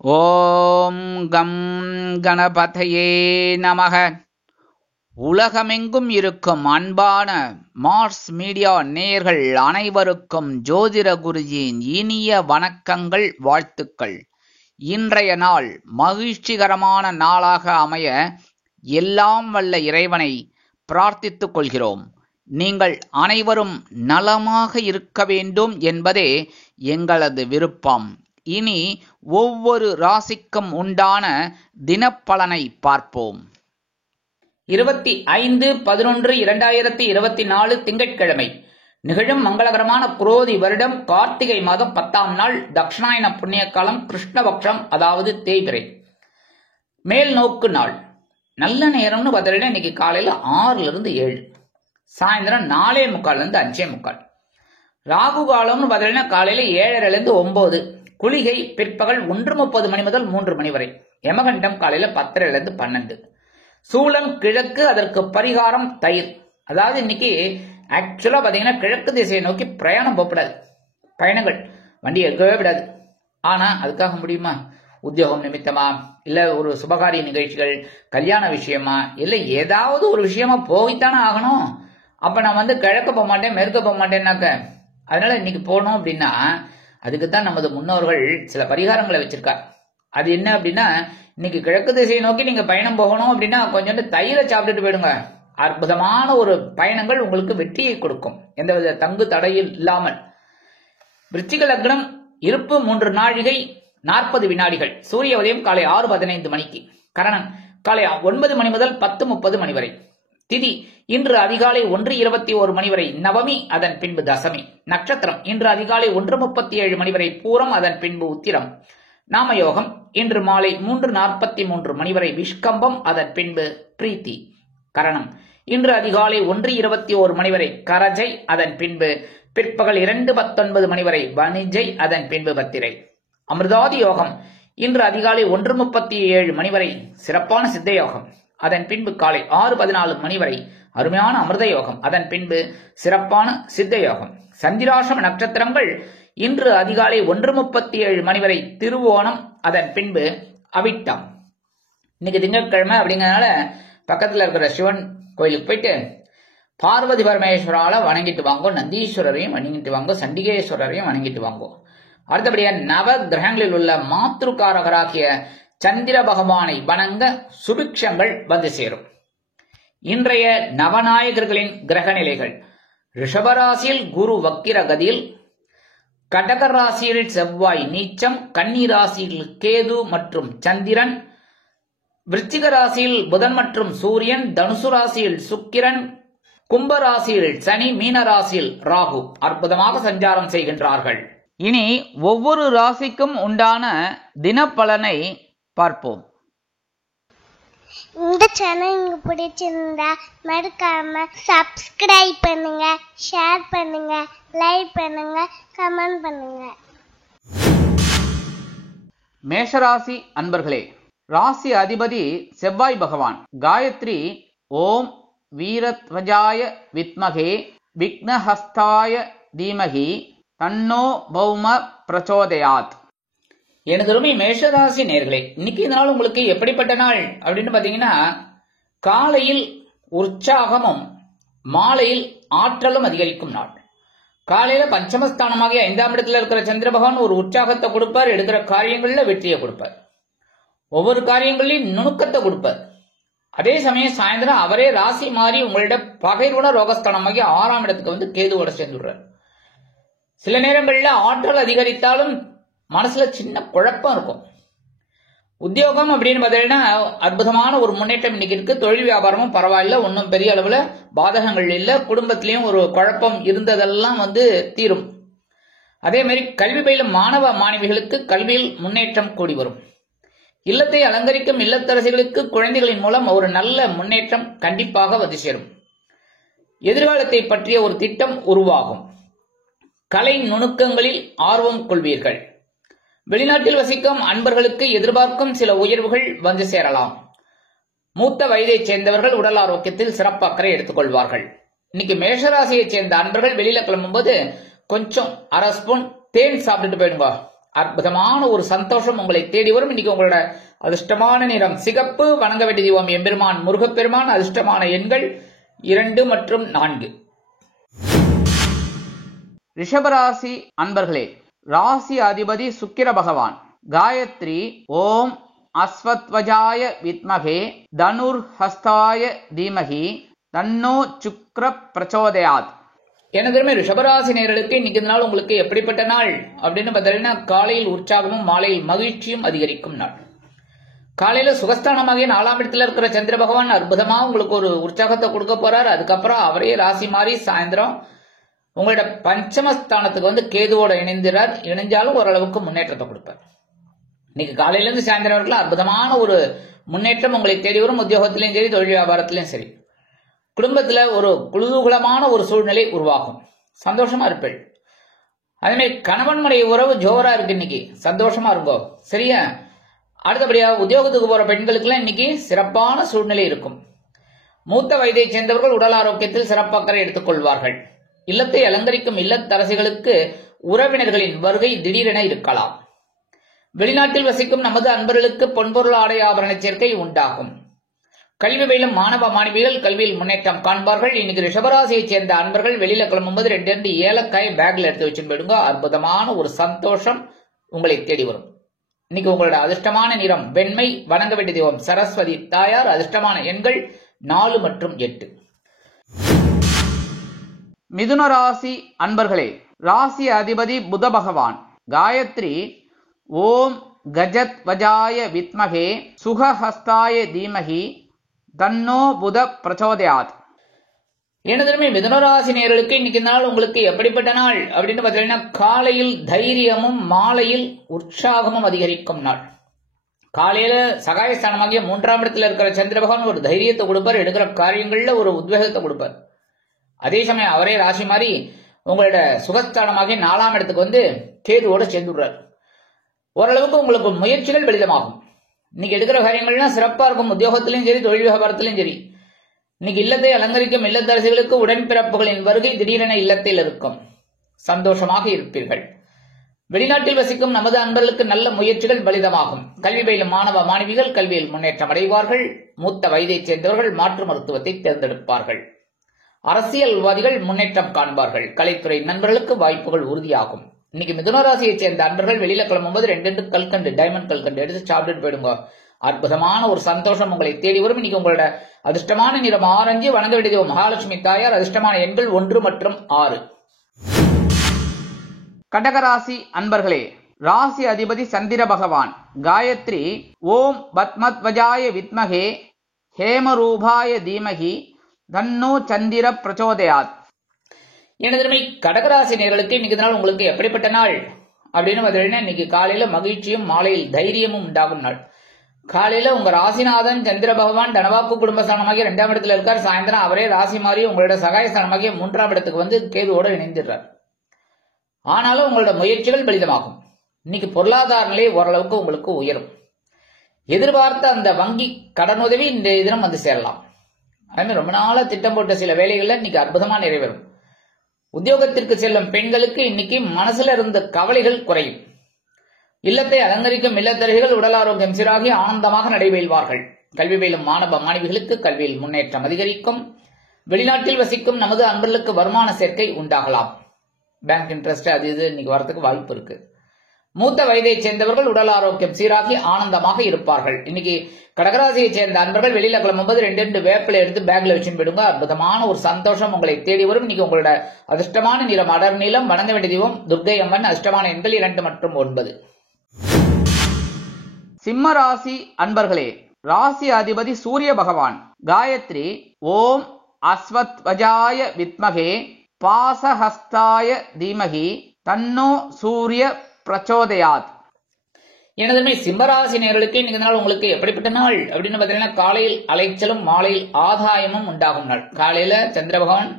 ஓம் come கணபதையே நமக. உலகமெங்கும் இருக்கும் அன்பான மார்ஸ் மீடியா நேயர்கள் அனைவருக்கும் ஜோதிட குருஜியின் இனிய வணக்கங்கள், வாழ்த்துக்கள். இன்றைய நாள் மகிழ்ச்சிகரமான நாளாக அமைய எல்லாம் வல்ல இறைவனை பிரார்த்தித்துக் கொள்கிறோம். நீங்கள் அனைவரும் நலமாக இருக்க வேண்டும் என்பதே எங்களது விருப்பம். இனி ஒவ்வொரு ராசிக்கும் உண்டான தினப்பலனை பார்ப்போம். 25/11/2024 திங்கட்கிழமை நிகழும் மங்களகரமான குரோதி வருடம் கார்த்திகை மாதம் 10ஆம் நாள், தட்சிணாயன புண்ணிய காலம், கிருஷ்ணபக்ஷம், அதாவது தேய்பிறை, மேல் நோக்கு நாள். நல்ல நேரம்னு பார்த்தீங்கன்னா இன்னைக்கு காலையில 6லிருந்து 7, சாயந்தரம் 4:45 5:45. ராகு காலம்னு பார்த்தீங்கன்னா காலையில 7:30லிருந்து 9, குளிகை பிற்பகல் 1:30 மணி முதல் 3 மணி வரை, யமகண்டம் காலையில 10:30லிருந்து 12. சூலம் கிழக்கு, அதற்கு பரிகாரம் தயிர். அதாவது இன்னைக்கு ஆக்சுவலா பாத்தீங்கன்னா கிழக்கு திசையை நோக்கி பிரயாணம் போகக்கூடாது. பயணங்கள் வண்டி எடுக்கவே விடாது. ஆனா அதுக்காக முடியுமா? உத்தியோகம் நிமித்தமா, இல்ல ஒரு சுபகாரிய நிகழ்ச்சிகள், கல்யாண விஷயமா, இல்ல ஏதாவது ஒரு விஷயமா போய்த்தானே ஆகணும். அப்ப நான் கிழக்க போக மாட்டேன், மேற்க போக மாட்டேன்னாக்க, அதனால இன்னைக்கு போகணும் அப்படின்னா அதுக்குத்தான் நமது முன்னோர்கள் சில பரிகாரங்களை வச்சிருக்காங்க. அது என்ன அப்படின்னா, இன்னைக்கு கிழக்கு திசையை நோக்கி நீங்க பயணம் போகணும் அப்படின்னா கொஞ்சோண்டு தயிரை சாப்பிட்டுட்டு போயிடுங்க. அற்புதமான ஒரு பயணங்கள் உங்களுக்கு வெற்றியை கொடுக்கும், எந்தவித தங்கு தடையில் இல்லாமல். விருச்சிக லக்னம், இருப்பு 3 நாழிகை 40 வினாடிகள். சூரிய உதயம் காலை 6:15 மணிக்கு. கரணன் காலை 9 மணி முதல் 10:30 மணி வரை. திதி இன்று அதிகாலை 1:21 மணி வரை நவமி, அதன் பின்பு தசமி. நட்சத்திரம் இன்று அதிகாலை 1:37 மணி வரை பூரம், அதன் பின்பு உத்திரம். நாமயோகம் இன்று மாலை 3:43 மணி வரை விஷ்கம்பம், அதன் பின்பு பிரீத்தி. கரணம் இன்று அதிகாலை 1:21 மணி வரை கரஜை, அதன் பின்பு பிற்பகல் 2:19 மணி வரை வணிஜை, அதன் பின்பு பத்திரை. அமிர்தாதி யோகம் இன்று அதிகாலை 1:37 மணி வரை சிறப்பான சித்த யோகம், அதன் பின்பு காலை 6:14 மணி வரை அருமையான அமிர்த யோகம், அதன் பின்பு சிறப்பான சித்த யோகம். சந்திராசம நட்சத்திரங்கள் இன்று அதிகாலை 1:37 மணி வரை திருவோணம், அதன் பின்பு அவிட்டம். இன்னைக்கு திங்கட்கிழமை அப்படிங்கறதுனால பக்கத்துல இருக்கிற சிவன் கோயிலுக்கு போயிட்டு பார்வதி பரமேஸ்வரால வணங்கிட்டு வாங்கோ, நந்தீஸ்வரரையும் வணங்கிட்டு வாங்கோ, சண்டிகேஸ்வரரையும் வணங்கிட்டு வாங்கோ. அடுத்தபடியா நவ கிரகங்களில் உள்ள மாத்ருகாரகராகிய சந்திர பகவானை வணங்க சுபிக்ஷங்கள் வந்து சேரும். இன்றைய நவநாயகர்களின் கிரக நிலைகள்: ரிஷபராசியில் குரு வக்கிர கதியில், கடக ராசியில் செவ்வாய் நீச்சம், கன்னி ராசியில் கேது மற்றும் சந்திரன், விருச்சிக ராசியில் புதன் மற்றும் சூரியன், தனுசு ராசியில் சுக்கிரன், கும்ப ராசியில் சனி, மீன ராசியில் ராகு அற்புதமாக சஞ்சாரம் செய்கின்றார்கள். இனி ஒவ்வொரு ராசிக்கும் உண்டான தினப்பலனை பார்ப்போம். இந்த சேனல் உங்களுக்கு பிடிச்சிருந்தா மறக்காம சப்ஸ்கிரைப் பண்ணுங்க, ஷேர் பண்ணுங்க, லைக் பண்ணுங்க, கமெண்ட் பண்ணுங்க. மேஷராசி அன்பர்களே, ராசி அதிபதி செவ்வாய் பகவான். காயத்ரி ஓம் வீரத்வஜாய வித்மகே விக்னஹஸ்தாய தீமகி தன்னோ பௌம பிரச்சோதயாத். எனதருமை மேஷராசி நேயர்களே, இன்னைக்கு இந்த நாள் உங்களுக்கு எப்படிப்பட்ட நாள் அப்படின்னு பாத்தீங்கன்னா, காலையில் உற்சாகமும் மாலையில் ஆற்றலும் அதிகரிக்கும் நாள். காலையில பஞ்சமஸ்தானமாகிய 5ஆம் இடத்துல இருக்கிற சந்திர பகவான் ஒரு உற்சாகத்தை கொடுப்பார், எடுக்கிற காரியங்கள்ல வெற்றியை கொடுப்பார், ஒவ்வொரு காரியங்களையும் நுணுக்கத்தை கொடுப்பார். அதே சமயம் சாயந்தரம் அவரே ராசி மாறி உங்களிட பகைருண ரோகஸ்தானமாகிய 6ஆம் இடத்துக்கு கேதுவோட சேர்ந்துடுறார். சில நேரங்கள்ல ஆற்றல் அதிகரித்தாலும் மனசுல சின்ன குழப்பம் இருக்கும். உத்தியோகம் அப்படின்னு பார்த்தீங்கன்னா அற்புதமான ஒரு முன்னேற்றம் இன்னைக்கு இருக்கு. தொழில் வியாபாரமும் பரவாயில்ல, ஒன்றும் பெரிய அளவுல பாதகங்கள் இல்ல. குடும்பத்திலையும் ஒரு குழப்பம் இருந்ததெல்லாம் தீரும். அதே மாதிரி கல்வி பயிலும் மாணவ மாணவிகளுக்கு கல்வியில் முன்னேற்றம் கூடி வரும். இல்லத்தை அலங்கரிக்கும் இல்லத்தரசிகளுக்கு குழந்தைகளின் மூலம் ஒரு நல்ல முன்னேற்றம் கண்டிப்பாக வந்து சேரும். எதிர்காலத்தை பற்றிய ஒரு திட்டம் உருவாகும். கலை நுணுக்கங்களில் ஆர்வம் கொள்வீர்கள். வெளிநாட்டில் வசிக்கும் அன்பர்களுக்கு எதிர்பார்க்கும் சில உயர்வுகள் வந்து சேரலாம். மூத்த வயதைச் சேர்ந்தவர்கள் உடல் ஆரோக்கியத்தில் சிறப்பு அக்கறை எடுத்துக் கொள்வார்கள். இன்னைக்கு மேஷராசியைச் சேர்ந்த அன்பர்கள் வெளியில கிளம்பும் போது கொஞ்சம் 1/2 ஸ்பூன் தேன் சாப்பிட்டுட்டு போயிடுங்க. அற்புதமான ஒரு சந்தோஷம் உங்களை தேடி வரும். இன்னைக்கு உங்களோட அதிர்ஷ்டமான நிறம் சிகப்பு. வணங்க வேண்டிய தெய்வம் எம்பெருமான் முருகப்பெருமான். அதிர்ஷ்டமான எண்கள் 2 மற்றும் 4. ரிஷபராசி அன்பர்களே, ராசி அதிபதி சுக்கிர பகவான். காயத்ரி ஓம் அஸ்வத்வஜாய வித்மகே தனுர் ஹஸ்தாய தீமகி தன்னோ சுக்ர பிரச்சோதயாத். எனதுமே ரிஷபராசி நேயர்களுக்கு இன்னைக்கு நாள் உங்களுக்கு எப்படிப்பட்ட நாள் அப்படின்னு பார்த்தீங்கன்னா, காலையில் உற்சாகமும் மாலையில் மகிழ்ச்சியும் அதிகரிக்கும் நாள். காலையில சுகஸ்தானமாக 4ஆம் இடத்துல இருக்கிற சந்திர பகவான் அற்புதமா உங்களுக்கு ஒரு உற்சாகத்தை கொடுக்க போறாரு. அதுக்கப்புறம் அவரே ராசி மாறி சாயந்தரம் உங்களோட பஞ்சமஸ்தானத்துக்கு வந்து கேதுவோட இணைஞ்சாலும் ஓரளவுக்கு முன்னேற்றத்தை கொடுப்பார். இன்னைக்கு காலையில இருந்து சாயந்தரம் வரைக்கும் அற்புதமான ஒரு முன்னேற்றம் உங்களை தேடி வரும். உத்தியோகத்திலையும் சரி, தொழில் வியாபாரத்திலையும் சரி. குடும்பத்துல ஒரு குதூகலமான ஒரு சூழ்நிலை உருவாகும். சந்தோஷமா இருப்பேன். அதேமாதிரி கணவன் மனைவி உறவு ஜோரா இருக்கு. இன்னைக்கு சந்தோஷமா இருக்கும். சரியா? அடுத்தபடியா உத்தியோகத்துக்கு போற பெண்களுக்கு எல்லாம் இன்னைக்கு சிறப்பான சூழ்நிலை இருக்கும். மூத்த வயதை சேர்ந்தவர்கள் உடல் ஆரோக்கியத்தில் சிறப்பாக்கரை எடுத்துக் கொள்வார்கள். இல்லத்தை அலங்கரிக்கும் இல்லத்தரசிகளுக்கு உறவினர்களின் வருகை திடீரென இருக்கலாம். வெளிநாட்டில் வசிக்கும் நமது அன்பர்களுக்கு பொன்பொருள் ஆடை ஆபரண சேர்க்கை உண்டாகும். கல்வி பயிலும் மாணவ மாணவிகள் கல்வியில் முன்னேற்றம் காண்பார்கள். இன்னைக்கு ரிஷபராசியைச் சேர்ந்த அன்பர்கள் வெளியில கிளம்பும்போது 2 ஏலக்காய் பேக்ல எடுத்து வச்சு போயிடுங்க. அற்புதமான ஒரு சந்தோஷம் உங்களை தேடி வரும். இன்னைக்கு உங்களோட அதிர்ஷ்டமான நிறம் வெண்மை. வணங்க வேண்டிய தெய்வம் சரஸ்வதி தாயார். அதிர்ஷ்டமான எண்கள் 4 மற்றும் 8. மிதுன ராசி அன்பர்களே, ராசி அதிபதி புத பகவான். காயத்ரி ஓம் கஜத் வஜாய வித்மகே சுகஹஸ்தாய தீமகி தன்னோ புத பிரச்சோதயாத். எனதுமே மிதுனராசி நேயர்களுக்கு இன்னைக்கு நாள் உங்களுக்கு எப்படிப்பட்ட நாள் அப்படின்னு பார்த்தீங்கன்னா, காலையில் தைரியமும் மாலையில் உற்சாகமும் அதிகரிக்கும் நாள். காலையில சகாயஸ்தானமாகிய 3ஆம் இடத்துல இருக்கிற சந்திர பகவான் ஒரு தைரியத்தை கொடுப்பார். எடுக்கிற காரியங்கள்ல ஒரு உத்வேகத்தை கொடுப்பார். அதே சமயம் அவரே ராசி மாறி உங்களோட சுகஸ்தானமாகிய 4ஆம் இடத்துக்கு வந்து கேதுவோட சேர்ந்துடுறார். ஓரளவுக்கு உங்களுக்கு முயற்சிகள் வெளிதமாகும். இன்னைக்கு எடுக்கிற காரியங்கள்லாம் சிறப்பா இருக்கும். உத்தியோகத்திலையும் சரி, தொழில் வியாபாரத்திலையும் சரி. இன்னைக்கு இல்லத்தை அலங்கரிக்கும் இல்லத்தரசிகளுக்கு உடன்பிறப்புகளின் வருகை திடீரென இல்லத்தில் இருக்கும். சந்தோஷமாக இருப்பீர்கள். வெளிநாட்டில் வசிக்கும் நமது அன்பர்களுக்கு நல்ல முயற்சிகள் பலிதமாகும். கல்வி பயிலும் மாணவ மாணவிகள் கல்வியில் முன்னேற்றம் அடைவார்கள். மூத்த வயதைச் சேர்ந்தவர்கள் மாற்று மருத்துவத்தை தேர்ந்தெடுப்பார்கள். அரசியல்வாதிகள் முன்னேற்றம் காண்பார்கள். கலைத்துறை நண்பர்களுக்கு வாய்ப்புகள் உறுதியாகும். இன்னைக்கு மிதுனராசியைச் சேர்ந்த அன்பர்கள் வெளியில கிளம்பும்போது 2 கல்கண்டு, டைமண்ட் கல்கண்டு எடுத்து சாப்பிட்டுட்டு போயிடுங்க. அற்புதமான ஒரு சந்தோஷம் உங்களை தேடி வரும். இன்னைக்கு உங்களோட அதிர்ஷ்டமான நிறம் ஆரஞ்சு. வணங்க வேண்டிய மகாலட்சுமி தாயார். அதிர்ஷ்டமான எண்கள் 1 மற்றும் 6. கடகராசி அன்பர்களே, ராசி அதிபதி சந்திர பகவான். காயத்ரி ஓம் பத்மத்வஜாய வித்மகே ஹேமரூபாய தீமகி தன்னோ சந்திர பிரச்சோதயாத். எனது கடகராசி நேயர்களுக்கு இன்னைக்கு நாள் உங்களுக்கு எப்படிப்பட்ட நாள் அப்படின்னு பார்த்தீங்கன்னா, இன்னைக்கு காலையில மகிழ்ச்சியும் மாலையில் தைரியமும் உண்டாகும் நாள். காலையில உங்க ராசிநாதன் சந்திர பகவான் தனவாக்கு குடும்பஸ்தானமாகிய 2ஆம் இடத்துல இருக்கார். சாயந்தரம் அவரே ராசி மாறி உங்களோட சகாயஸ்தானமாகிய 3ஆம் இடத்துக்கு வந்து கேதுவோட இணைந்துடுறார். ஆனாலும் உங்களோட முயற்சிகள் பலிதமாகும். இன்னைக்கு பொருளாதார நிலை ஓரளவுக்கு உங்களுக்கு உயரும். எதிர்பார்த்த அந்த வங்கி கடனுதவி இன்றைய தினம் வந்து சேரலாம். அதுமாதிரி ரொம்ப நாளா திட்டம் போட்ட சில வேலைகள்ல இன்னைக்கு அற்புதமா நிறைவேறும். உத்தியோகத்திற்கு செல்லும் பெண்களுக்கு இன்னைக்கு மனசுல இருந்த கவலைகள் குறையும். இல்லத்தை அலங்கரிக்கும் இல்லத்தரசிகள் உடல் ஆரோக்கியம் சீராகி ஆனந்தமாக நடைபெறுவார்கள். கல்வி பயிலும் மாணவ மாணவிகளுக்கு கல்வியில் முன்னேற்றம் அதிகரிக்கும். வெளிநாட்டில் வசிக்கும் நமது அன்பர்களுக்கு வருமான சேர்க்கை உண்டாகலாம். பேங்க் இன்ட்ரெஸ்ட் அது இது இன்னைக்கு வரதுக்கு வாய்ப்பு இருக்கு. மூத்த வயதைச் சேர்ந்தவர்கள் உடல் ஆரோக்கியம் சீராகி ஆனந்தமாக இருப்பார்கள். இன்னைக்கு கடகராசியைச் சேர்ந்த அன்பர்கள் வெளியில கிளம்பும்போது 2 வேப்பிலை எடுத்து பேக்ல வச்சுன்னு போயிடுங்க. அற்புதமான ஒரு சந்தோஷம் உங்களை தேடி வரும். இன்னைக்கு உங்களோட அதிர்ஷ்டமான நிறம் அடர் நீளம். வணங்க வேண்டிய தெய்வம் துர்க்கை அம்மன். அதிர்ஷ்டமான எண்கள் 2 மற்றும் 9. சிம்ம ராசி அன்பர்களே, ராசி அதிபதி சூரிய பகவான். காயத்ரி ஓம் அஸ்வத்வஜாய வித்மகே பாசஹஸ்தாய தீமகி தன்னோ சூரிய பிரச்சோதயாத். எனதுமே சிம்மராசி நேயர்களுக்கு இன்னைக்கு நாள் உங்களுக்கு எப்படிப்பட்ட நாள் அப்படின்னு பார்த்தீங்கன்னா, காலையில் அலைச்சலும் மாலையில் ஆதாயமும் உண்டாகும் நாள். காலையில சந்திர பகவான்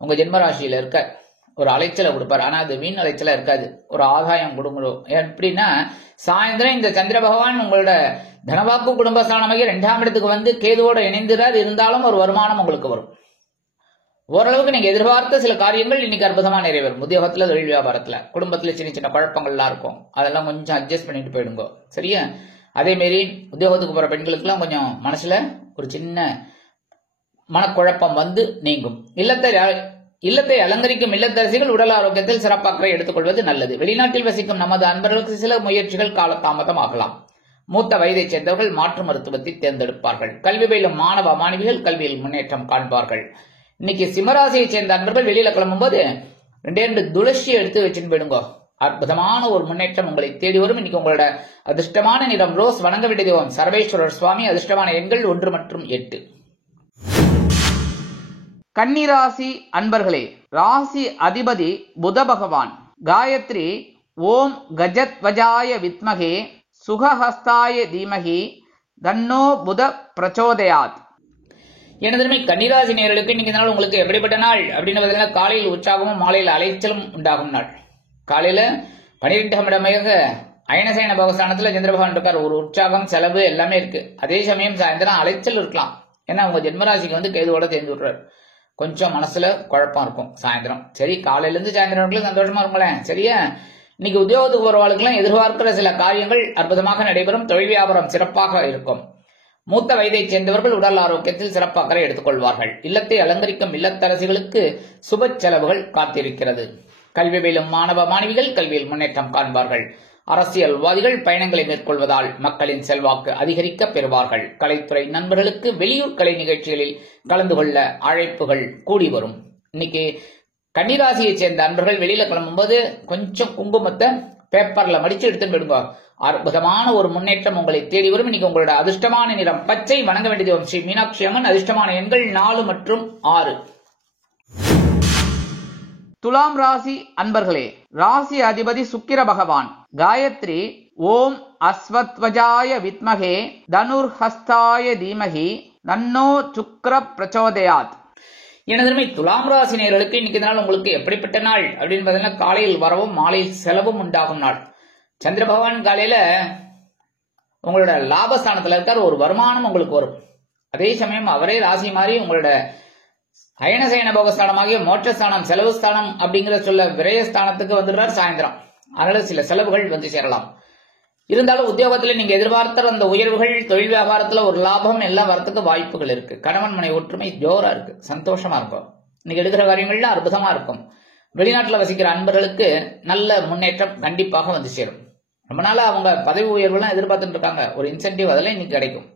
உங்க ஜென்மராசியில இருக்க ஒரு அலைச்சலை கொடுப்பாரு. ஆனா அது வீண் அலைச்சலா இருக்காது, ஒரு ஆதாயம் கொடுக்கணும். எப்படின்னா, சாயந்தரம் இந்த சந்திர பகவான் உங்களோட தனவாக்கு குடும்பஸ்தானமாகிய 2ஆம் இடத்துக்கு வந்து கேதுவோட இணைந்துறார். இருந்தாலும் ஒரு வருமானம் உங்களுக்கு வரும். ஓரளவுக்கு நீங்க எதிர்பார்த்த சில காரியங்கள் இன்னைக்கு அற்புதமா நிறைவேறும். உத்தியோகத்துல, தொழில் வியாபாரத்துல, குடும்பத்துல சின்ன சின்ன குழப்பங்கள்லாம் இருக்கும். அதெல்லாம் கொஞ்சம் அட்ஜஸ்ட் பண்ணிட்டு போயிடுங்க. சரியா? அதே மாரி உத்தியோகத்துக்கு போற பெண்களுக்கு எல்லாம் கொஞ்சம் மனசுல ஒரு சின்ன மனக்குழப்பம் வந்து நீங்கும். இல்லத்தை அலங்கரிக்கும் இல்லத்தரசிகள் உடல் ஆரோக்கியத்தில் சிறப்பாக எடுத்துக்கொள்வது நல்லது. வெளிநாட்டில் வசிக்கும் நமது அன்பர்களுக்கு சில முயற்சிகள் காலதாமதம் ஆகலாம். மூத்த வயதைச் சேர்ந்தவர்கள் மாற்று மருத்துவத்தை தேர்ந்தெடுப்பார்கள். கல்வி பயிலும் மாணவ மாணவிகள் கல்வியில் முன்னேற்றம் காண்பார்கள். இன்னைக்கு சிம்மராசியை சேர்ந்த அன்பர்கள் வெளியில கிளம்பும் போது 2 துளசியை எடுத்து வச்சுன்னு போயிடுங்க. அற்புதமான ஒரு முன்னேற்றம் உங்களை தேடி வரும். இன்னைக்கு உங்களோட அதிர்ஷ்டமான நிறம் ரோஸ். வணங்க வேண்டிய தெய்வம் சர்வேஸ்வரர் சுவாமி. அதிர்ஷ்டமான எண்கள் 1 மற்றும் 8. கன்னிராசி அன்பர்களே, ராசி அதிபதி புத பகவான். காயத்ரி ஓம் கஜத்வஜாய வித்மகே சுகஹஸ்தாய தீமகி தன்னோ புத பிரச்சோதயாத். எனதுமே கன்னிராசி நேயர்களுக்கு இன்னைக்கு நாள் உங்களுக்கு எப்படிப்பட்ட நாள் அப்படின்னு பார்த்தீங்கன்னா, காலையில் உற்சாகமும் மாலையில் அலைச்சலும் உண்டாகும் நாள். காலையில 12ஆம் இடமாக அயனசயன பகஸ்தானத்துல சந்திர பகவான் இருக்கார். ஒரு உற்சாகம், செலவு எல்லாமே இருக்கு. அதே சமயம் சாயந்தரம் அலைச்சல் இருக்கலாம். ஏன்னா உங்க ஜென்மராசிக்கு வந்து கேதுவோட சேர்ந்து விடுறாரு. கொஞ்சம் மனசுல குழப்பம் இருக்கும் சாயந்தரம். சரி, காலையில இருந்து சாயந்தரம் வரைக்கும் சந்தோஷமா இருங்களேன். சரியா? இன்னைக்கு உத்தியோகத்துக்கு போறவர்களுக்கெல்லாம் எதிர்பார்க்கிற சில காரியங்கள் அற்புதமாக நடைபெறும். தொழில் வியாபாரம் சிறப்பாக இருக்கும். மூத்த வயதைச் சேர்ந்தவர்கள் உடல் ஆரோக்கியத்தில் சிறப்பாக எடுத்துக்கொள்வார்கள். இல்லத்தை அலங்கரிக்கும் இல்லத்தரசிகளுக்கு சுப செலவுகள் காத்திருக்கிறது. கல்வி பயிலும் மாணவ மாணவிகள் கல்வியில் முன்னேற்றம் காண்பார்கள். அரசியல்வாதிகள் பயணங்களை மேற்கொள்வதால் மக்களின் செல்வாக்கு அதிகரிக்க பெறுவார்கள். கலைத்துறை நண்பர்களுக்கு வெளியூர் கலை நிகழ்ச்சிகளில் கலந்து கொள்ள அழைப்புகள் கூடி வரும். இன்னைக்கு கன்னிராசியை சேர்ந்த அன்பர்கள் வெளியில கிளம்பும்போது கொஞ்சம் குங்குமத்தை பேப்பர்ல மடிச்சு எடுத்துன்னு போயிடுங்க. அற்புதமான ஒரு முன்னேற்றம் உங்களை தேடி வரும். இன்னைக்கு உங்களோட அதிர்ஷ்டமான நிறம் பச்சை. வணங்க வேண்டிய தெய்வம் ஸ்ரீ மீனாட்சி அம்மன். அதிர்ஷ்டமான எண்கள் 4 மற்றும் 6. துலாம் ராசி அன்பர்களே, ராசி அதிபதி சுக்கிர பகவான். காயத்ரி ஓம் அஸ்வத்வஜாய வித்மகே தனுர்ஹஸ்தாய தீமகி தன்னோ சுக்ர பிரச்சோதயாத். எனதுமே துலாம் ராசி நேயர்களுக்கு இன்னைக்கு நாள் உங்களுக்கு எப்படிப்பட்ட நாள் அப்படின்னு பார்த்தீங்கன்னா, காலையில் வரவும் மாலையில் செலவும் உண்டாகும் நாள். சந்திர பகவான் காலையில உங்களோட லாபஸ்தானத்துல இருக்கார். ஒரு வருமானம் உங்களுக்கு வரும். அதே சமயம் அவரே ராசி மாறி உங்களோட அயனசயன போகஸ்தானமாகிய மோட்சஸ்தானம், செலவு ஸ்தானம் அப்படிங்கிற சொல்ல விரயஸ்தானத்துக்கு வந்துடுறார் சாயந்தரம். அதனால சில செலவுகள் வந்து சேரலாம். இருந்தாலும் உத்தியோகத்துல நீங்க எதிர்பார்த்த அந்த உயர்வுகள், தொழில் வியாபாரத்துல ஒரு லாபம் எல்லாம் வரத்துக்கு வாய்ப்புகள் இருக்கு. கணவன் மனை ஒற்றுமை ஜோரா இருக்கு. சந்தோஷமா இருக்கும். இன்னைக்கு எடுக்கிற காரியங்கள்லாம் அற்புதமா இருக்கும். வெளிநாட்டுல வசிக்கிற அன்பர்களுக்கு நல்ல முன்னேற்றம் கண்டிப்பாக வந்து சேரும். ரொம்ப நாளா அவங்க பதவி உயர்வுலாம் எதிர்பார்த்துட்டு இருக்காங்க. ஒரு இன்சென்டிவ் அதெல்லாம் இன்னைக்கு கிடைக்கும்.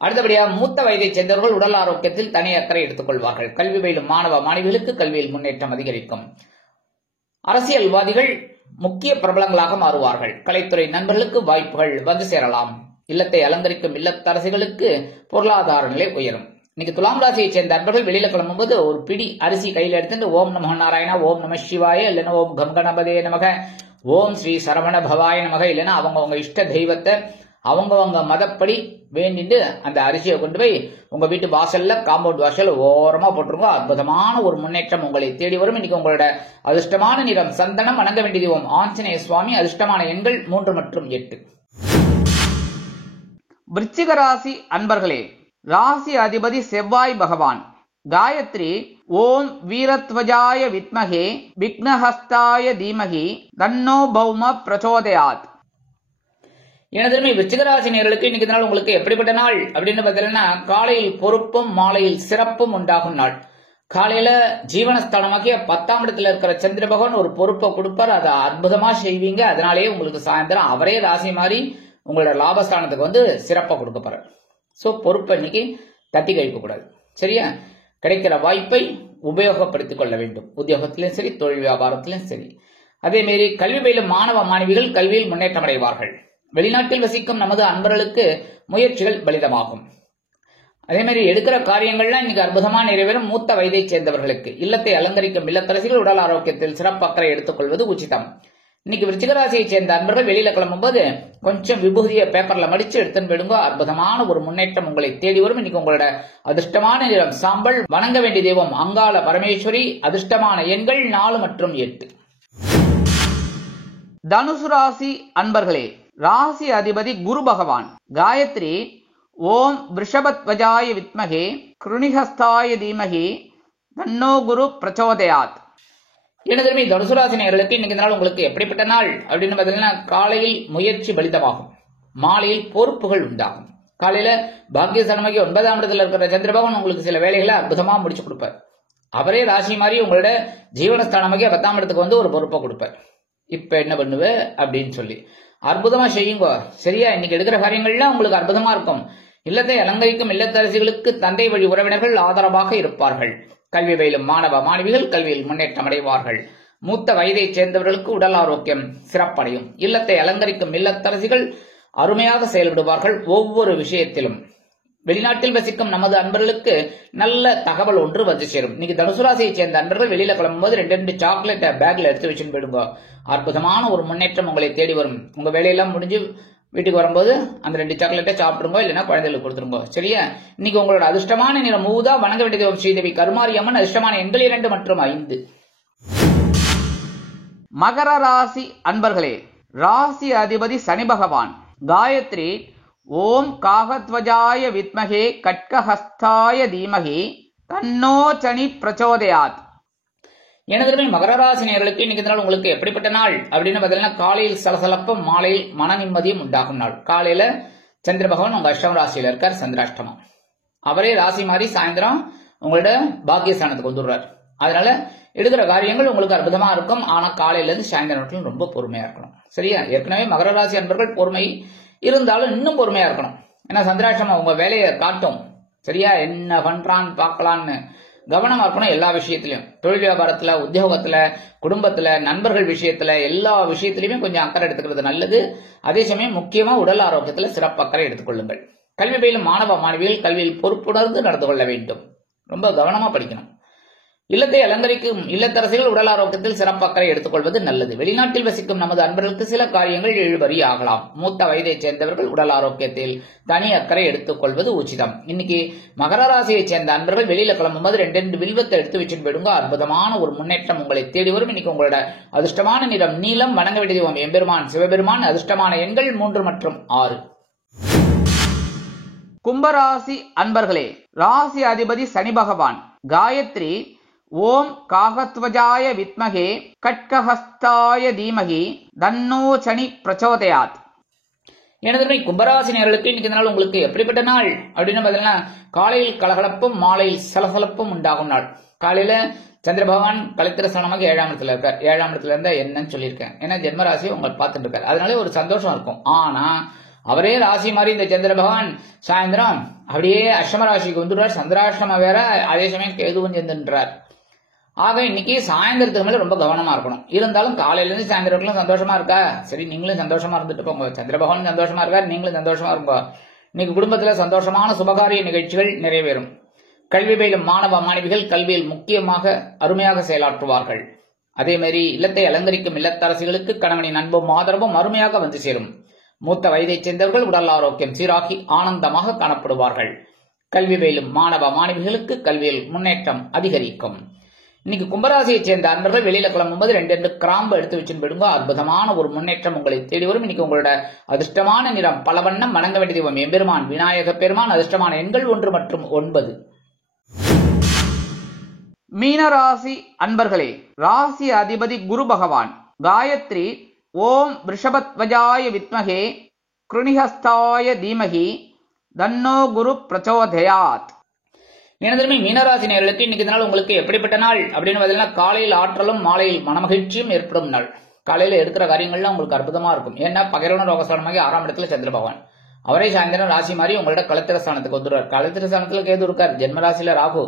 அடுத்தபடியா மூத்த வயதைச் சேர்ந்தவர்கள் உடல் ஆரோக்கியத்தில் தனி அக்கறை எடுத்துக் கொள்வார்கள். கல்வி பயிலும் மாணவ மாணவிகளுக்கு கல்வியில் முன்னேற்றம் அதிகரிக்கும். அரசியல்வாதிகள் முக்கிய பிரபலங்களாக மாறுவார்கள். கலைத்துறை நண்பர்களுக்கு வாய்ப்புகள் வந்து சேரலாம். இல்லத்தை அலங்கரிக்கும் இல்லத்தரசிகளுக்கு பொருளாதார நிலை உயரும். இன்னைக்கு துலாம் ராசியை சேர்ந்த அன்பர்கள் வெளியில கிளம்பும்போது ஒரு பிடி அரிசி கையில எடுத்துட்டு ஓம் நமோ நாராயணா, ஓம் நம சிவாய, இல்லைன்னா ஓம் கம் கணபதே நமக, ஓம் ஸ்ரீ சரவண பவாய நமக, இல்லைன்னா அவங்கவுங்க இஷ்ட தெய்வத்தை அவங்கவங்க மதப்படி வேண்டிட்டு அந்த அரிசியை கொண்டு போய் உங்க வீட்டு வாசல்ல, காம்பவுண்ட் வாசல் ஓரமா போட்டுருங்க. அற்புதமான ஒரு முன்னேற்றம் உங்களை தேடி வரும். இன்னைக்கு உங்களோட அதிர்ஷ்டமான நிறம் சந்தனம். வணங்க வேண்டிய தெய்வம் ஆஞ்சநேய சுவாமி. அதிர்ஷ்டமான எண்கள் 3 மற்றும் 8. விருச்சிக ராசி அன்பர்களே, ராசி அதிபதி செவ்வாய் பகவான். காயத்ரி ஓம் வீரத்வஜாய வித்மகே விக்னஹஸ்தாய தீமகி தன்னோ பௌம பிரச்சோதயாத். எனதுமே விருச்சிகராசி நேயர்களுக்கு இன்னைக்கு நாள் உங்களுக்கு எப்படிப்பட்ட நாள் அப்படின்னு பார்த்தீங்கன்னா, காலையில் பொறுப்பும் மாலையில் சிறப்பும் உண்டாகும் நாள். காலையில ஜீவனஸ்தானமாக்கிய 10ஆம் இடத்துல இருக்கிற சந்திர பகவான் ஒரு பொறுப்பை கொடுப்பார். அதை அற்புதமா செய்வீங்க. அதனாலேயே உங்களுக்கு சாயந்தரம் அவரே ராசி மாறி உங்களோட லாபஸ்தானத்துக்கு வந்து சிறப்பா கொடுக்க போறார். சோ பொறுப்பை இன்னைக்கு தட்டி கழிக்க கூடாது. சரியா? கிடைக்கிற வாய்ப்பை உபயோகப்படுத்திக் கொள்ள வேண்டும். உத்தியோகத்திலும் சரி, தொழில் வியாபாரத்திலும் சரி. அதே மாரி கல்வி பயிலும் மாணவ மாணவிகள் கல்வியில் முன்னேற்றம் அடைவார்கள். வெளிநாட்டில் வசிக்கும் நமது அன்பர்களுக்கு முயற்சிகள் பலிதமாகும். அதே மாதிரி எடுக்கிற காரியங்கள்லாம் இன்னைக்கு அற்புதமா நிறைவேறும். மூத்த வயதைச் சேர்ந்தவர்களுக்கு இல்லத்தை அலங்கரிக்கும் இல்லத்தரசிகள் உடல் ஆரோக்கியத்தில் சிறப்பு அக்கறை எடுத்துக்கொள்வது உச்சிதம். இன்னைக்கு விருச்சிகராசியை சேர்ந்த அன்பர்கள் வெளியில கிளம்பும்போது கொஞ்சம் விபூதியை பேப்பர்ல மடிச்சு எடுத்துன்னு போயிடுங்க. அற்புதமான ஒரு முன்னேற்றம் உங்களை தேடி வரும். இன்னைக்கு உங்களோட அதிர்ஷ்டமான நிறம் சாம்பல். வணங்க வேண்டிய தெய்வம் அங்காள பரமேஸ்வரி. அதிர்ஷ்டமான எண்கள் 4 மற்றும் 8. தனுசு ராசி அன்பர்களே, ராசி அதிபதி குரு பகவான். காயத்ரி ஓம் விருஷபத்வஜாய வித்மகே கிருணிஹஸ்தாய தீமகி தன்னோ குரு பிரச்சோதயாத். எனதருமை தனுசு ராசி நேயர்களுக்கு இன்னைக்கு நாள் உங்களுக்கு எப்படிப்பட்ட நாள் அப்படின்னு பார்த்தீங்கன்னா, காலையில் முயற்சி பலிதமாகும், மாலையில் பொறுப்புகள் உண்டாகும். காலையில பாக்கியஸ்தானமாகி 9ஆம் இடத்துல இருக்கிற சந்திர பகவான் உங்களுக்கு சில வேலைகளை அற்புதமா முடிச்சு கொடுப்பார். அவரே ராசி மாதிரி உங்களோட ஜீவனஸ்தானமாகி 10ஆம் இடத்துக்கு வந்து ஒரு பொறுப்பை கொடுப்பார். இப்ப என்ன பண்ணுவ அப்படின்னு சொல்லி அற்புதமா செய்யுங்க. சரியா? இன்னைக்கு எடுக்கிற காரியங்கள்லாம் உங்களுக்கு அற்புதமா இருக்கும். இல்லத்தை அலங்கரிக்கும் இல்லத்தரசிகளுக்கு தந்தை வழி உறவினர்கள் ஆதரவாக இருப்பார்கள். கல்வி பயிலும் மாணவ மாணவிகள் கல்வியில் முன்னேற்றம் அடைவார்கள். மூத்த வயதை சேர்ந்தவர்களுக்கு உடல் ஆரோக்கியம் சிறப்படையும். இல்லத்தை அலங்கரிக்கும் இல்லத்தரசிகள் அருமையாக செயல்படுவார்கள் ஒவ்வொரு விஷயத்திலும். வெளிநாட்டில் வசிக்கும் நமது அன்பர்களுக்கு நல்ல தகவல் ஒன்று வந்து சேரும். இன்னைக்கு தனுசு ராசியை சேர்ந்த அன்பர்கள் வெளியில கிளம்பும்போது 2 சாக்லேட் பேக்ல எடுத்து வச்சுன்னு போயிடுங்க. அற்புதமான ஒரு முன்னேற்றம் உங்களை தேடி வரும். உங்க வேலையெல்லாம் முடிஞ்சு வீட்டுக்கு வரும்போது அந்த 2 சாக்லேட்டை சாப்பிடுங்க, இல்லைன்னா குழந்தைகளுக்கு கொடுத்துருங்க. சரியா? இன்னைக்கு உங்களோட அதிர்ஷ்டமான நிறம் ஊதா. வணங்க வேண்டிய ஸ்ரீதேவி கருமாரியம்மன். அதிர்ஷ்டமான எண்கள் 2 மற்றும் 5. மகர ராசி அன்பர்களே, ராசி அதிபதி சனி பகவான். காயத்ரி ஓம் காகத்வஜாய வித்மகே கட்கஹஸ்தாய தீமகி தன்னோ சனி பிரச்சோதயாத். எனது மகர ராசி நேயர்களுக்கு இன்னைக்கு நாள் உங்களுக்கு எப்படிப்பட்ட நாள் அப்படின்னு பார்த்தீங்கன்னா, காலையில் சலசலப்பும் மாலையில் மன நிம்மதியும் உண்டாகும் நாள். காலையில சந்திர பகவான் உங்க அஷ்டம ராசியில இருக்கார், சந்திராஷ்டமம். அவரே ராசி மாதிரி சாயந்தரம் உங்களோட பாக்கியஸ்தானத்துக்கு வந்துடுறார். அதனால எடுக்கிற காரியங்கள் உங்களுக்கு அற்புதமா இருக்கும். ஆனா காலையில இருந்து சாயந்தரம் ரொம்ப பொறுமையா இருக்கணும். சரியா? ஏற்கனவே மகர ராசி அன்பர்கள் பொறுமை இருந்தாலும் இன்னும் பொறுமையா இருக்கணும். ஏன்னா சந்திராஷ்டமம் உங்க வேலையை காட்டும். சரியா? என்ன பண்றான்னு பார்க்கலான்னு கவனமா இருக்கணும். எல்லா விஷயத்திலையும், தொழில் வியாபாரத்துல, உத்தியோகத்துல, குடும்பத்துல, நண்பர்கள் விஷயத்துல, எல்லா விஷயத்திலுமே கொஞ்சம் அக்கறை எடுத்துக்கிறது நல்லது. அதே சமயம் முக்கியமா உடல் ஆரோக்கியத்துல சிறப்பு அக்கறை எடுத்துக்கொள்ளுங்கள். கல்வி பயிலும் மாணவ மாணவிகள் கல்வியில் பொறுப்புணர்ந்து நடந்து கொள்ள வேண்டும். ரொம்ப கவனமா படிக்கணும். இல்லத்தை அலங்கரிக்கும் இல்லத்தரசிகள் உடல் ஆரோக்கியத்தில் சிறப்பு அக்கறை எடுத்துக்கொள்வது நல்லது. வெளிநாட்டில் வசிக்கும் நமது அன்பர்களுக்கு சில காரியங்கள் இழுபறி ஆகலாம். மூத்த வயதை சேர்ந்தவர்கள் உடல் ஆரோக்கியத்தில் தனி அக்கறை எடுத்துக்கொள்வது உச்சிதம். இன்னைக்கு மகர ராசியை சேர்ந்த அன்பர்கள் வெளியில கிளம்பும்போது 2 வில்வத்தை எடுத்து வச்சுட்டு போயிடுங்க. அற்புதமான ஒரு முன்னேற்றம் உங்களை தேடி வரும். இன்னைக்கு உங்களோட அதிர்ஷ்டமான நிறம் நீலம். வணங்க வேண்டிய தெய்வம் எம்பெருமான் சிவபெருமான். அதிர்ஷ்டமான எண்கள் 3 மற்றும் 6. கும்பராசி அன்பர்களே, ராசி அதிபதி சனி பகவான். காயத்ரி ஓம் காகத்வஜாய வித்மகே கட்கஹஸ்தாய தீமகி தன்னோ சனி பிரச்சோதயாத். எனது கும்பராசி நேயர்களுக்கு இன்னைக்கு நாள் உங்களுக்கு எப்படிப்பட்ட நாள் அப்படின்னு பார்த்தீங்கன்னா, காலையில் கலகலப்பும் மாலையில் சலசலப்பும் உண்டாகும் நாள். காலையில சந்திர பகவான் கலைத்திரஸ்தானமாக 7ஆம் இடத்துல இருக்கார். 7ஆம் இடத்துல இருந்தா என்னன்னு சொல்லியிருக்கேன். ஏன்னா ஜென்மராசியை உங்களை பார்த்துட்டு இருக்காரு. அதனால ஒரு சந்தோஷம் இருக்கும். ஆனா அவரே ராசி மாதிரி இந்த சந்திர பகவான் சாயந்தரம் அப்படியே அஷ்டம ராசிக்கு வந்துடுறார். சந்திராஷ்டம வேற, அதே சமயம் கேதுவும் சேர்ந்துன்றார். ஆக இன்னைக்கு சாயந்தரத்துக்கு மேல ரொம்ப கவனமா இருக்கணும். இருந்தாலும் காலையில இருந்து சாயந்தரம் சந்தோஷமா இருக்கா? சரி, நீங்களும் சந்தோஷமா இருந்துட்டு போங்க. சந்திர பகவான் சந்தோஷமா இருக்காரு, நீங்களும் சந்தோஷமா இருங்க. இன்னைக்கு குடும்பத்துல சந்தோஷமான சுபகாரிய நிகழ்ச்சிகள் நிறைவேறும். கல்வி பயிலும் மாணவ மாணவிகள் கல்வியில் முக்கியமாக அருமையாக செயலாற்றுவார்கள். அதே மாதிரி இல்லத்தை அலங்கரிக்கும் இல்லத்தரசிகளுக்கு கணவனின் அன்பும் ஆதரவும் அருமையாக வந்து சேரும். மூத்த வயதை சேர்ந்தவர்கள் உடல் ஆரோக்கியம் சீராகி ஆனந்தமாக காணப்படுவார்கள். கல்வி பயிலும் மாணவ மாணவிகளுக்கு கல்வியில் முன்னேற்றம் அதிகரிக்கும். இன்னைக்கு கும்பராசியை சேர்ந்த அன்பர்கள் வெளியில கிளம்பும்போது 2 கிராம்பு எடுத்து வச்சுன்னு போயிடுங்க. அற்புதமான ஒரு முன்னேற்றம் உங்களை தேடி வரும். இன்னைக்கு உங்களோட அதிர்ஷ்டமான நிறம் பலவண்ணம். வணங்க வேண்டிய தெய்வம் எம்பெருமான் விநாயக பெருமான். அதிர்ஷ்டமான எண்கள் 1 மற்றும் 9. மீனராசி அன்பர்களே, ராசி அதிபதி குரு பகவான். காயத்ரி ஓம் ரிஷபத்வஜாய வித்மகே கிருணிஹஸ்தாய தீமகி தன்னோ குரு பிரச்சோதயாத். எனதுமே மீனராசி நேயர்களுக்கு இன்னைக்கு நாள் உங்களுக்கு எப்படிப்பட்ட நாள் அப்படின்னு பார்த்தீங்கன்னா, காலையில் ஆற்றலும் மாலையில் மனமகிழ்ச்சியும் ஏற்படும் நாள். காலையில எடுக்கிற காரியங்கள்லாம் உங்களுக்கு அற்புதமா இருக்கும். ஏன்னா பகைரவன ரோகஸ்தானமாகி 6ஆம் இடத்துல சந்திர பகவான். அவரே சாயந்தரம் ராசி மாதிரி உங்களோட கலத்திரஸ்தானத்துக்கு வந்துடுறார். கலத்திரஸ்தானத்துல கேது இருக்கார், ஜென்மராசியில ராகு.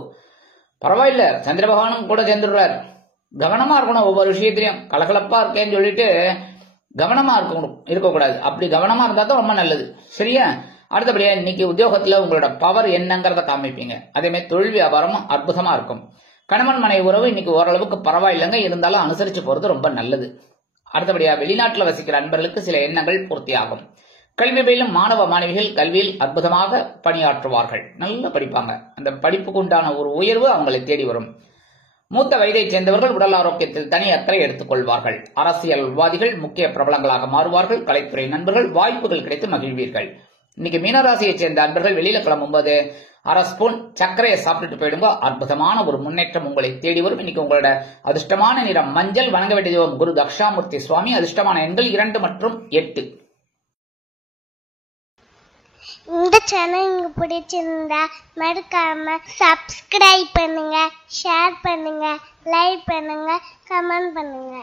பரவாயில்ல, சந்திர பகவானும் கூட சேர்ந்துடுறார். கவனமா இருக்கணும். ஒவ்வொரு விஷயத்திலையும் கலகலப்பா இருக்கேன்னு சொல்லிட்டு கவனமா இருக்கக்கூடாது. அப்படி கவனமா இருந்தா தான் ரொம்ப நல்லது. சரியா? அடுத்தபடியா இன்னைக்கு உத்தியோகத்துல உங்களோட பவர் என்னங்கிறத காமிப்பீங்க. அதே மாதிரி தொழில் வியாபாரமும் அற்புதமா இருக்கும். கணவன் மனைவி உறவு இன்னைக்கு ஓரளவுக்கு பரவாயில்லைங்க, இருந்தாலும் அனுசரிச்சு போறது ரொம்ப நல்லது. அடுத்தபடியா வெளிநாட்டுல வசிக்கிற அன்பர்களுக்கு சில எண்ணங்கள் பூர்த்தியாகும். கல்வி பயிலும் மாணவ மாணவிகள் கல்வியில் அற்புதமாக பணியாற்றுவார்கள். நல்லா படிப்பாங்க. அந்த படிப்புக்கு உண்டான ஒரு உயர்வு அவங்களை தேடி வரும். மூத்த வயதை சேர்ந்தவர்கள் உடல் ஆரோக்கியத்தில் தனி அக்கறை எடுத்துக் கொள்வார்கள். அரசியல்வாதிகள் முக்கிய பிரபலங்களாக மாறுவார்கள். கலைத்துறை நண்பர்கள் வாய்ப்புகள் கிடைத்து மகிழ்வீர்கள். இன்னைக்கு மீனராசியை சேர்ந்த அன்பர்கள் வெளியில கிளம்பும்போது அரை ஸ்பூன் சர்க்கரையை சாப்பிட்டுட்டு போயிடுங்க. அற்புதமான ஒரு முன்னேற்றம் உங்களை தேடி வரும். இன்னைக்கு உங்களோட அதிர்ஷ்டமான நிறம் மஞ்சள். வணங்க வேண்டிய தெய்வம் குரு தக்ஷாமூர்த்தி சுவாமி. அதிர்ஷ்டமான எண்கள் 2 மற்றும் 8. இந்த சேனல் உங்களுக்கு பிடிச்சிருந்தா மறக்காம சப்ஸ்கிரைப் பண்ணுங்க, ஷேர் பண்ணுங்க, லைக் பண்ணுங்க, கமெண்ட் பண்ணுங்க.